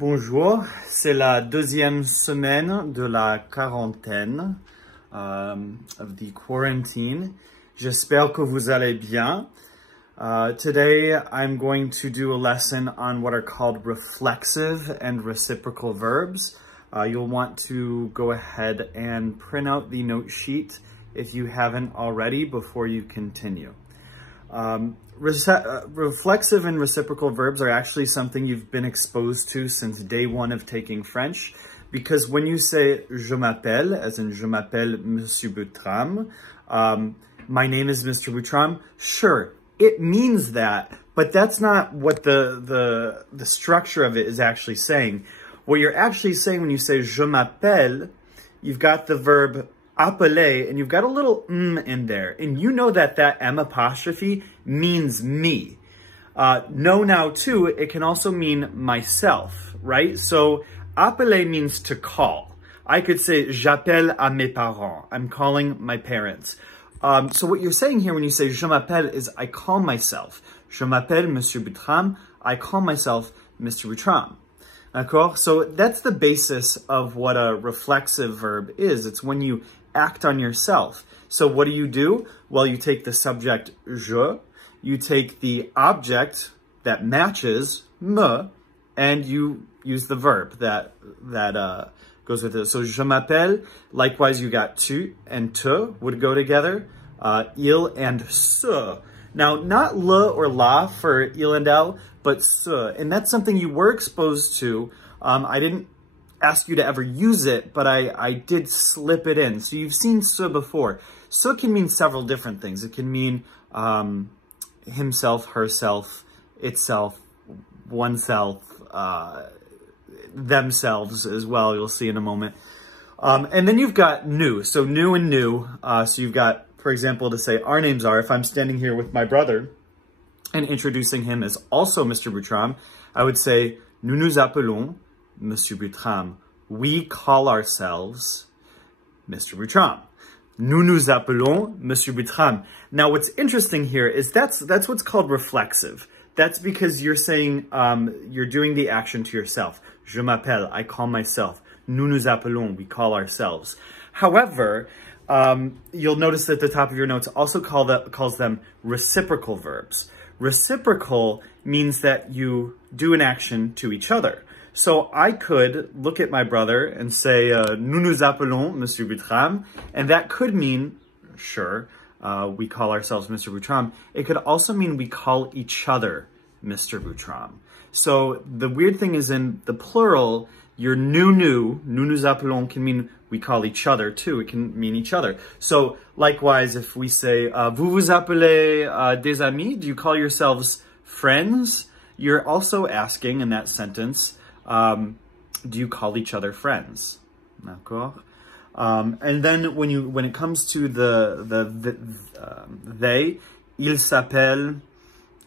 Bonjour, c'est la deuxième semaine de la quarantaine, of the quarantine. J'espère que vous allez bien. Today I'm going to do a lesson on what are called reflexive and reciprocal verbs. You'll want to go ahead and print out the note sheet if you haven't already before you continue. Reflexive and reciprocal verbs are actually something you've been exposed to since day one of taking French, because when you say je m'appelle, as in je m'appelle Monsieur Boutram, my name is Mr. Boutram, sure, it means that, but that's not what the structure of it is actually saying. What you're actually saying when you say je m'appelle, you've got the verb appeler, and you've got a little in there. And you know that that M apostrophe means me. Know now too, it can also mean myself, right? So appeler means to call. I could say j'appelle à mes parents. I'm calling my parents. So what you're saying here when you say je m'appelle is I call myself. Je m'appelle Monsieur Boutram. I call myself Mr. Boutram. D'accord? So that's the basis of what a reflexive verb is. It's when you act on yourself. So what do? Well, you take the subject je, you take the object that matches me, and you use the verb that goes with it. So je m'appelle, likewise you got tu and te would go together, il and se. Now, not le or la for il and el, but se. And that's something you were exposed to. I didn't ask you to ever use it, but I did slip it in. So you've seen se before. Se can mean several different things. It can mean himself, herself, itself, oneself, themselves as well. You'll see in a moment. And then you've got new. So new and new. So you've got, for example, to say our names are, if I'm standing here with my brother and introducing him as also Mr. Boutram, I would say, nous nous appelons Monsieur Boutram. We call ourselves Mr. Boutram. Nous nous appelons Monsieur Boutram. Now, what's interesting here is that's what's called reflexive. That's because you're saying, you're doing the action to yourself. Je m'appelle, I call myself. Nous nous appelons, we call ourselves. However, you'll notice that the top of your notes also calls them reciprocal verbs. Reciprocal means that you do an action to each other. So I could look at my brother and say, nous nous appelons Monsieur Boutram, and that could mean, sure, we call ourselves Mr. Boutram. It could also mean we call each other Mr. Boutram. So the weird thing is in the plural, your nous nous appelons can mean we call each other too. It can mean each other. So likewise, if we say, vous vous appelez des amis, do you call yourselves friends? You're also asking in that sentence, do you call each other friends? D'accord? And then when it comes to they, ils s'appellent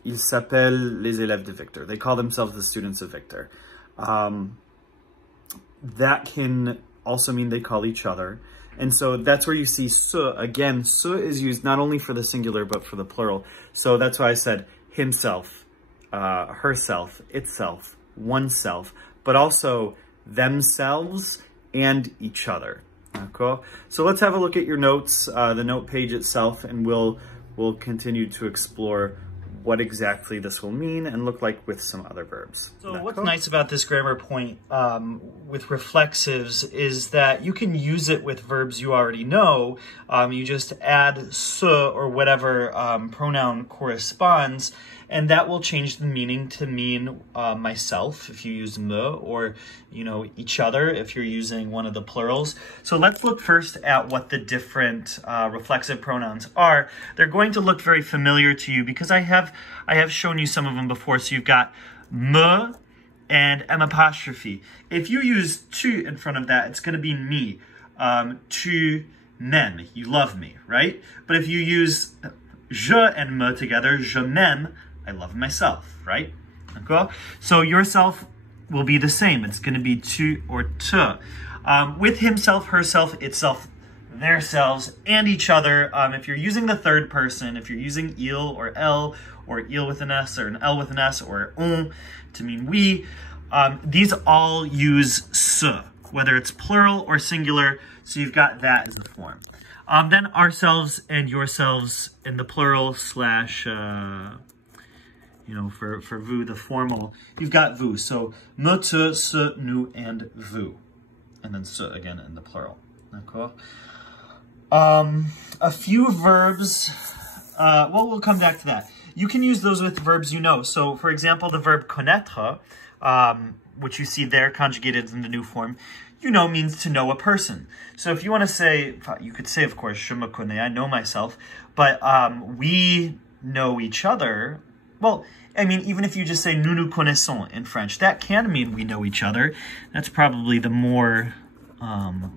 les élèves de Victor. They call themselves the students of Victor. That can also mean they call each other. And so that's where you see se. Again, se is used not only for the singular, but for the plural. So that's why I said himself, herself, itself, oneself, but also themselves and each other. Okay? So let's have a look at your notes, the note page itself, and we'll continue to explore what exactly this will mean and look like with some other verbs. So what's nice about this grammar point with reflexives is that you can use it with verbs you already know. You just add se or whatever pronoun corresponds, and that will change the meaning to mean myself if you use me, or each other if you're using one of the plurals. So let's look first at what the different reflexive pronouns are. They're going to look very familiar to you because I have shown you some of them before. So you've got me and M apostrophe. If you use tu in front of that, it's going to be me. Tu m'aimes, you love me, right? But if you use je and me together, je m'aime, I love myself, right? Okay? So yourself will be the same. It's going to be tu or te. With himself, herself, itself, theirselves, and each other. If you're using the third person, if you're using il or el, or il with an S, or an L with an S, or on to mean we, These all use se, whether it's plural or singular, so you've got that as the form. Then ourselves and yourselves in the plural slash, for vous, the formal, you've got vous. So me, tu, ce, nous, and vous. And then ce again in the plural. D'accord? A few verbs, we'll come back to that. You can use those with verbs you know. So, for example, the verb connaître, which you see there conjugated in the new form, you know means to know a person. So if you want to say, you could say, of course, je me connais, I know myself, but we know each other. Well, I mean, even if you just say nous nous connaissons in French, that can mean we know each other. That's probably the more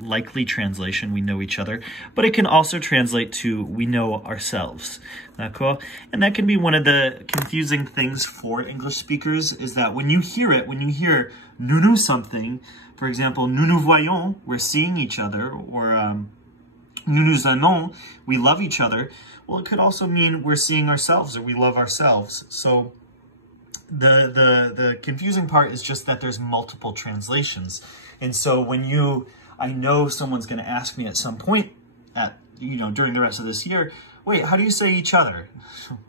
likely translation, we know each other, but it can also translate to we know ourselves. D'accord? And that can be one of the confusing things for English speakers, is that when you hear it, when you hear nous nous something, for example, nous nous voyons, we're seeing each other, or nous nous aimons, we love each other, well, it could also mean we're seeing ourselves or we love ourselves. So the confusing part is just that there's multiple translations. And so when I know someone's going to ask me at some point during the rest of this year, wait, how do you say each other?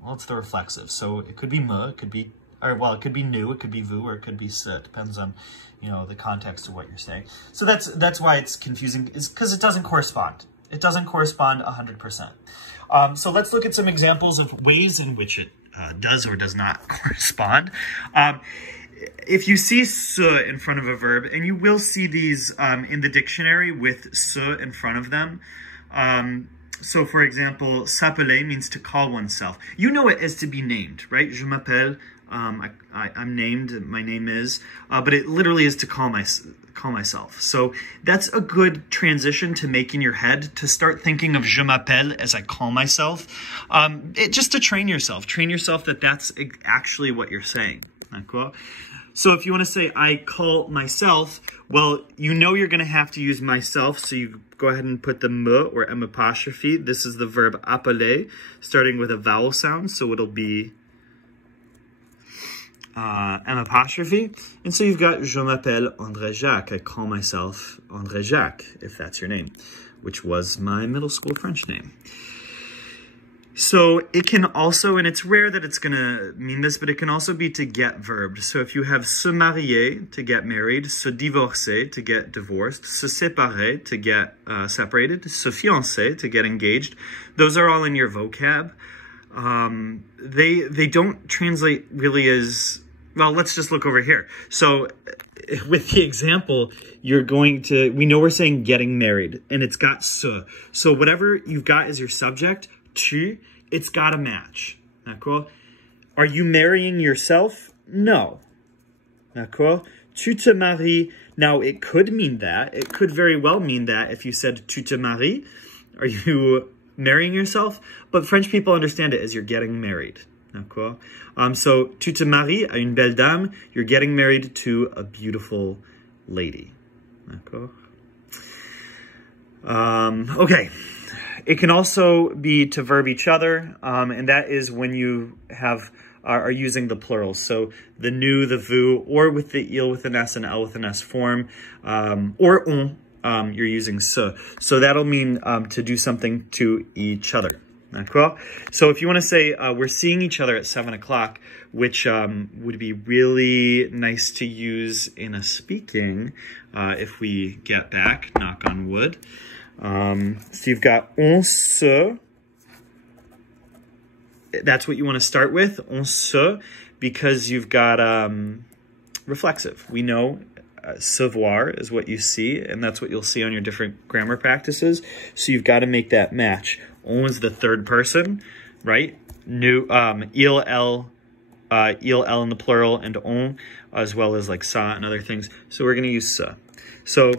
Well, it's the reflexive. So it could be me, it could be, it could be nous, it could be vous, or it could be se. It depends on, the context of what you're saying. So that's why it's confusing, is because it doesn't correspond. It doesn't correspond 100%. So let's look at some examples of ways in which it does or does not correspond. If you see se in front of a verb, and you will see these in the dictionary with se in front of them. So for example, s'appeler means to call oneself. You know it as to be named, right? Je m'appelle, I'm named, my name is, but it literally is to call myself. So that's a good transition to make in your head, to start thinking of je m'appelle as I call myself. Just to train yourself that that's actually what you're saying. D'accord? So if you want to say I call myself, well, you know you're going to have to use myself, so you go ahead and put the me or m apostrophe. This is the verb appeler, starting with a vowel sound, so it'll be M apostrophe. And so you've got je m'appelle André Jacques. I call myself André Jacques, if that's your name, which was my middle school French name. So it can also, and it's rare that it's going to mean this, but it can also be to get verbed. So if you have se marier, to get married, se divorcer, to get divorced, se séparer, to get separated, se fiancer, to get engaged, those are all in your vocab. They don't translate really as, well, let's just look over here. So with the example, we know we're saying getting married, and it's got se. So whatever you've got as your subject, tu, it's got to match. D'accord? Are you marrying yourself? No. D'accord? Tu te maries. Now, it could mean that. It could very well mean that if you said tu te maries. Are you marrying yourself? But French people understand it as you're getting married. D'accord? So, tu te maries à une belle dame. You're getting married to a beautiful lady. D'accord? Okay. It can also be to verb each other, and that is when you are using the plural. So the nous, the vous, or with the il with an S and L with an S form, or on, you're using se. So that'll mean to do something to each other. D'accord? So if you want to say we're seeing each other at 7 o'clock, which would be really nice to use in a speaking if we get back, knock on wood. So you've got on se. That's what you want to start with, on se, because you've got reflexive. We know savoir is what you see, and that's what you'll see on your different grammar practices. So you've got to make that match. On is the third person, right? Nous, il, elle in the plural, and on, as well as like ça and other things. So we're going to use se. So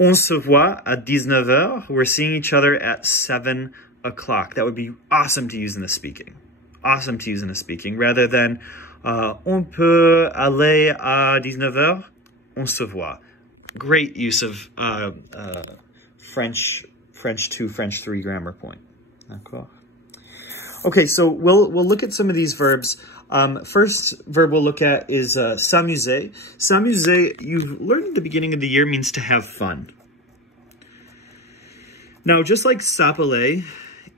on se voit à 19h. We're seeing each other at 7 o'clock. That would be awesome to use in the speaking. Awesome to use in the speaking. Rather than on peut aller à 19h. On se voit. Great use of French 2, French 3 grammar point. D'accord. Okay, so we'll look at some of these verbs. First verb we'll look at is s'amuser. S'amuser, you've learned at the beginning of the year, means to have fun. Now, just like s'appeler,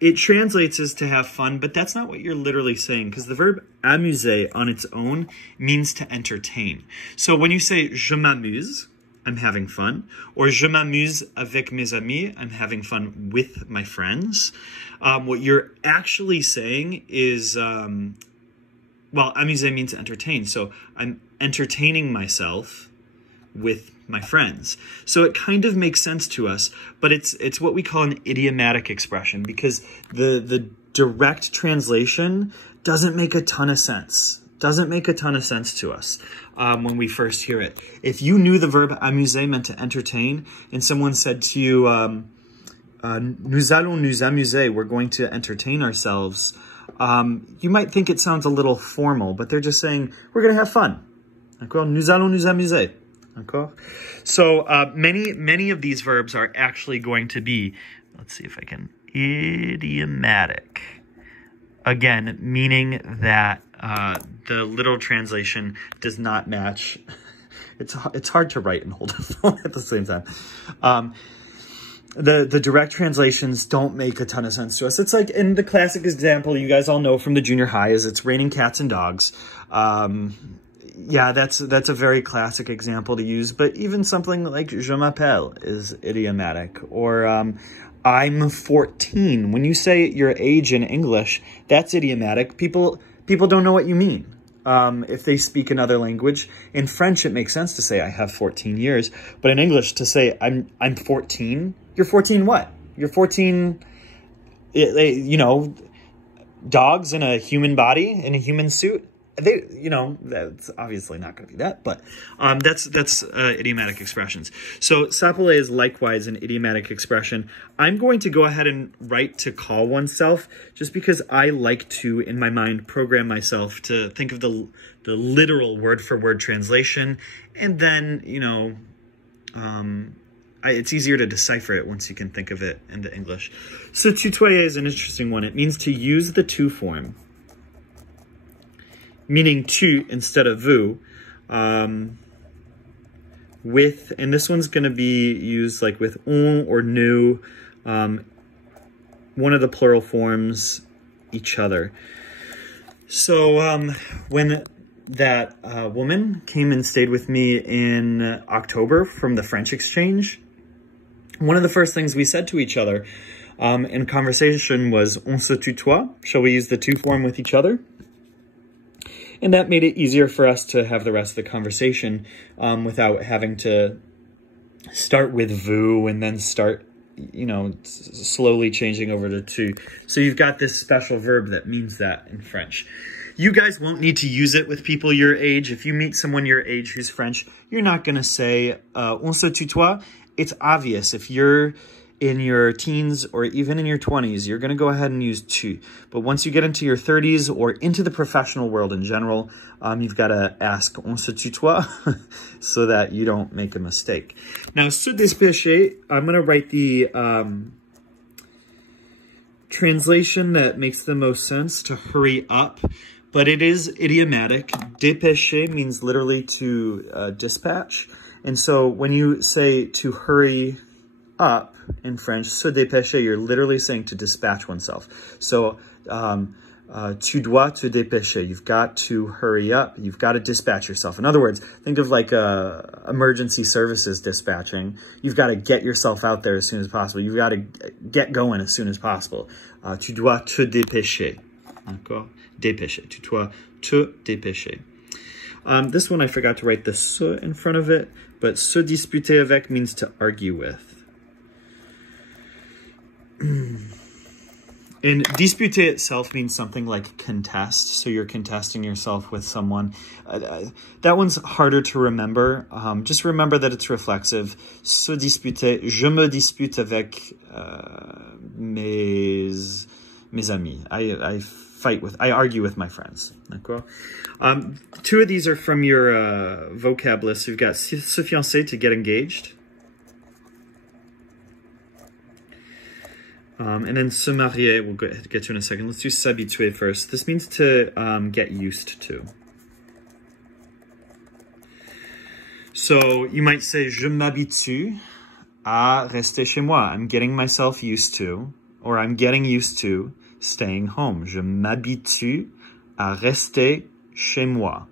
it translates as to have fun, but that's not what you're literally saying, because the verb amuser on its own means to entertain. So when you say je m'amuse, I'm having fun, or je m'amuse avec mes amis, I'm having fun with my friends, what you're actually saying is, well, amuser means to entertain, so I'm entertaining myself with my friends. So it kind of makes sense to us, but it's what we call an idiomatic expression, because the direct translation doesn't make a ton of sense. Doesn't make a ton of sense to us when we first hear it. If you knew the verb amuser meant to entertain, and someone said to you, nous allons nous amuser, we're going to entertain ourselves, you might think it sounds a little formal, but they're just saying, we're going to have fun. D'accord? Nous allons nous amuser. D'accord? So many of these verbs are actually going to be, let's see if I can, idiomatic. Again, meaning that the literal translation does not match. It's hard to write and hold a phone at the same time. The direct translations don't make a ton of sense to us. It's like in the classic example you guys all know from the junior high is it's raining cats and dogs. Yeah, that's a very classic example to use, but even something like je m'appelle is idiomatic, or I'm 14. When you say your age in English, that's idiomatic. People don't know what you mean if they speak another language. In French, it makes sense to say I have 14 years, but in English to say I'm 14, you're 14 what? You're 14, you know, dogs in a human body, in a human suit. They, you know, that's obviously not going to be that, but that's idiomatic expressions. So s'appeler is likewise an idiomatic expression. I'm going to go ahead and write to call oneself, just because I like to, in my mind, program myself to think of the literal word-for-word translation, and then, you know, it's easier to decipher it once you can think of it into English. So tutoyer is an interesting one. It means to use the to form, meaning tu instead of vous, with, and this one's going to be used like with on or nous, one of the plural forms, each other. So when that woman came and stayed with me in October from the French exchange, one of the first things we said to each other in conversation was on se tutoie, shall we use the to form with each other? And that made it easier for us to have the rest of the conversation without having to start with vous and then start, you know, slowly changing over to tu. So you've got this special verb that means that in French. You guys won't need to use it with people your age. If you meet someone your age who's French, you're not going to say on se tutoie. It's obvious. If you're in your teens or even in your 20s, you're going to go ahead and use tu. But once you get into your 30s or into the professional world in general, you've got to ask on se tutoie so that you don't make a mistake. Now, se dépêcher, I'm going to write the translation that makes the most sense, to hurry up, but it is idiomatic. Dépêcher means literally to dispatch. And so when you say to hurry up in French, se dépêcher, you're literally saying to dispatch oneself. So tu dois te dépêcher. You've got to hurry up. You've got to dispatch yourself. In other words, think of like emergency services dispatching. You've got to get yourself out there as soon as possible. You've got to get going as soon as possible. Tu dois te dépêcher. D'accord? Dépêcher. Tu dois te dépêcher. This one I forgot to write the se in front of it, but se disputer avec means to argue with. And disputer itself means something like contest. So you're contesting yourself with someone. That one's harder to remember. Just remember that it's reflexive. Se disputer, je me dispute avec mes amis. I argue with my friends. D'accord? Two of these are from your vocab list. You've got se fiancer, to get engaged. And then se marier, we'll get to in a second. Let's do s'habituer first. This means to get used to. So you might say, je m'habitue à rester chez moi. I'm getting myself used to, or I'm getting used to staying home. Je m'habitue à rester chez moi.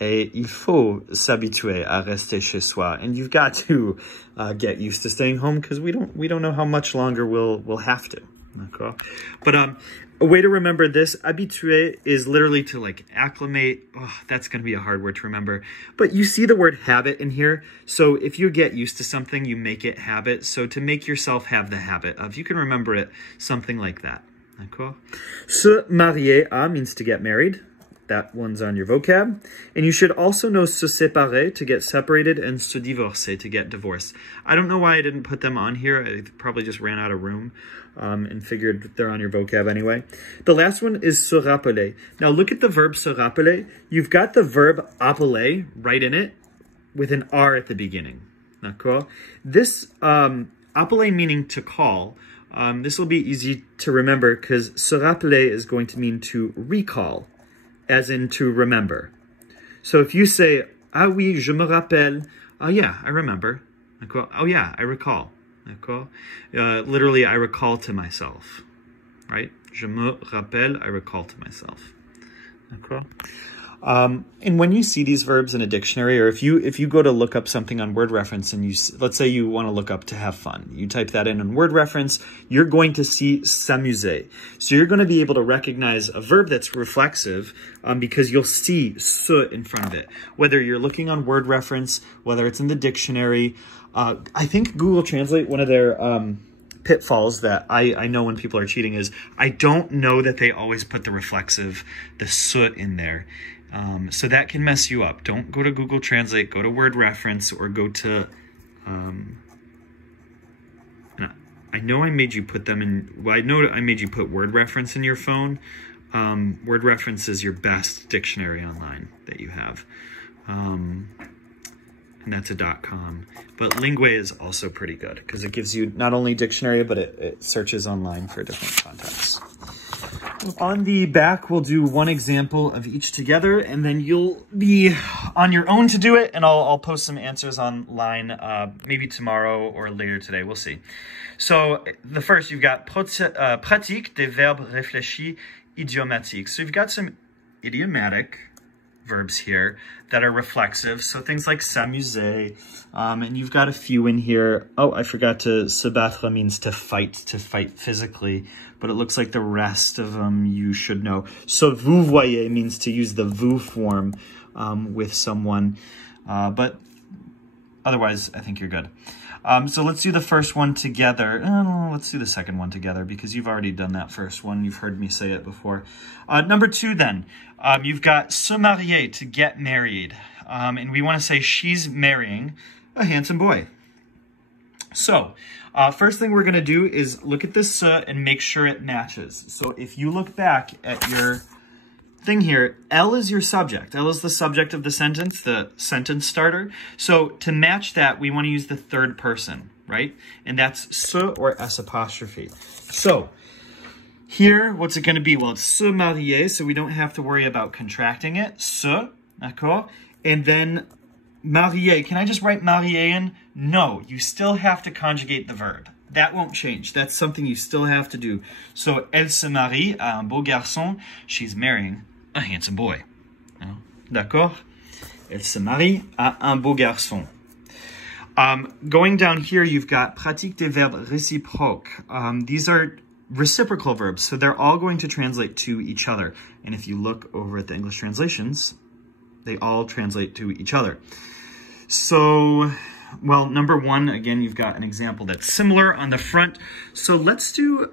Et il faut s'habituer à rester chez soi. And you've got to get used to staying home because we don't know how much longer we'll have to. D'accord? But a way to remember this, habitué, is literally to like acclimate. Oh, that's going to be a hard word to remember. But you see the word habit in here. So if you get used to something, you make it habit. So to make yourself have the habit of, you can remember it something like that. D'accord? Se marier à means to get married. That one's on your vocab. And you should also know se séparer, to get separated, and se divorcer, to get divorced. I don't know why I didn't put them on here. I probably just ran out of room and figured they're on your vocab anyway. The last one is se rappeler. Now look at the verb se rappeler. You've got the verb appeler right in it with an R at the beginning. D'accord? This appeler meaning to call. This will be easy to remember because se rappeler is going to mean to recall, as in to remember. So if you say, ah oui, je me rappelle, oh yeah, I remember. Oh yeah, I recall. Literally, I recall to myself, right? Je me rappelle, I recall to myself. And when you see these verbs in a dictionary, or if you go to look up something on word reference and let's say you want to look up to have fun, you type that in on word reference, you're going to see s'amuser. So you're going to be able to recognize a verb that's reflexive because you'll see se in front of it. Whether you're looking on word reference, whether it's in the dictionary, I think Google Translate, one of their pitfalls that I know when people are cheating is I don't know that they always put the reflexive, the soot in there. So that can mess you up. Don't go to Google Translate, go to word reference, or go to, I know I made you put them in, well, I know I made you put word reference in your phone. Word reference is your best dictionary online that you have. And that's a .com. But Lingua is also pretty good because it gives you not only dictionary, but it searches online for different contexts. On the back, we'll do one example of each together, and then you'll be on your own to do it, and I'll post some answers online maybe tomorrow or later today. We'll see. So the first, you've got pratique des verbes réfléchis idiomatiques. So you've got some idiomatic verbs here that are reflexive. So things like s'amuser, and you've got a few in here. Oh, I forgot to, se battre means to fight physically, but it looks like the rest of them you should know. So vous voyez means to use the vous form with someone, but otherwise I think you're good. So let's do the first one together. Let's do the second one together because you've already done that first one. You've heard me say it before. Number two then, you've got se marier, to get married. And we want to say she's marrying a handsome boy. So first thing we're going to do is look at this and make sure it matches. So if you look back at your thing here, L is your subject. L is the subject of the sentence starter. So to match that, we want to use the third person, right? And that's se or S apostrophe. So here, what's it going to be? Well, it's se marier, so we don't have to worry about contracting it. Se, d'accord? And then marier. Can I just write marier in? No, you still have to conjugate the verb. That won't change. That's something you still have to do. So, elle se marie à un beau garçon. She's marrying a handsome boy. D'accord? Elle se marie à un beau garçon. Going down here, you've got pratique des verbes réciproques. These are reciprocal verbs, so they're all going to translate to each other. And if you look over at the English translations, they all translate to each other. So, well, number one, again, you've got an example that's similar on the front. So let's do,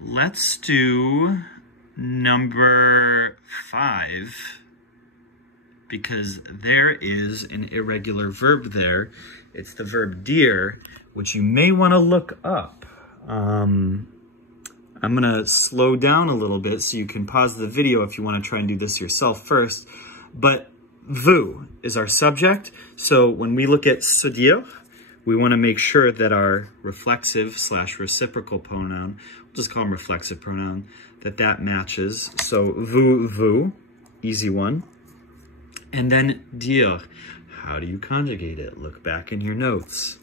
let's do number 5, because there is an irregular verb there. It's the verb dire, which you may want to look up. I'm going to slow down a little bit so you can pause the video if you want to try and do this yourself first. But vous is our subject. So when we look at se dire, we want to make sure that our reflexive / reciprocal pronoun, we'll just call them reflexive pronoun, that matches. So vous, easy one. And then dire, how do you conjugate it? Look back in your notes.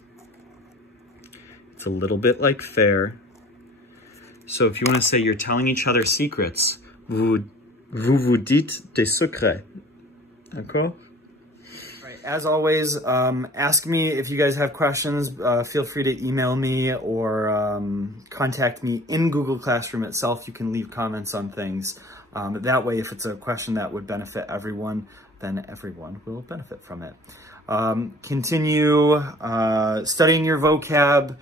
It's a little bit like faire. So if you want to say you're telling each other secrets, vous vous dites des secrets. D'accord? Right, as always, ask me if you guys have questions. Feel free to email me or contact me in Google Classroom itself. You can leave comments on things. That way, if it's a question that would benefit everyone, then everyone will benefit from it. Continue studying your vocab,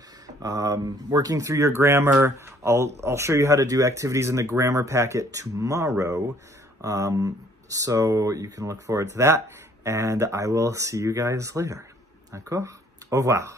working through your grammar. I'll show you how to do activities in the grammar packet tomorrow. So you can look forward to that. And I will see you guys later. D'accord? Au revoir.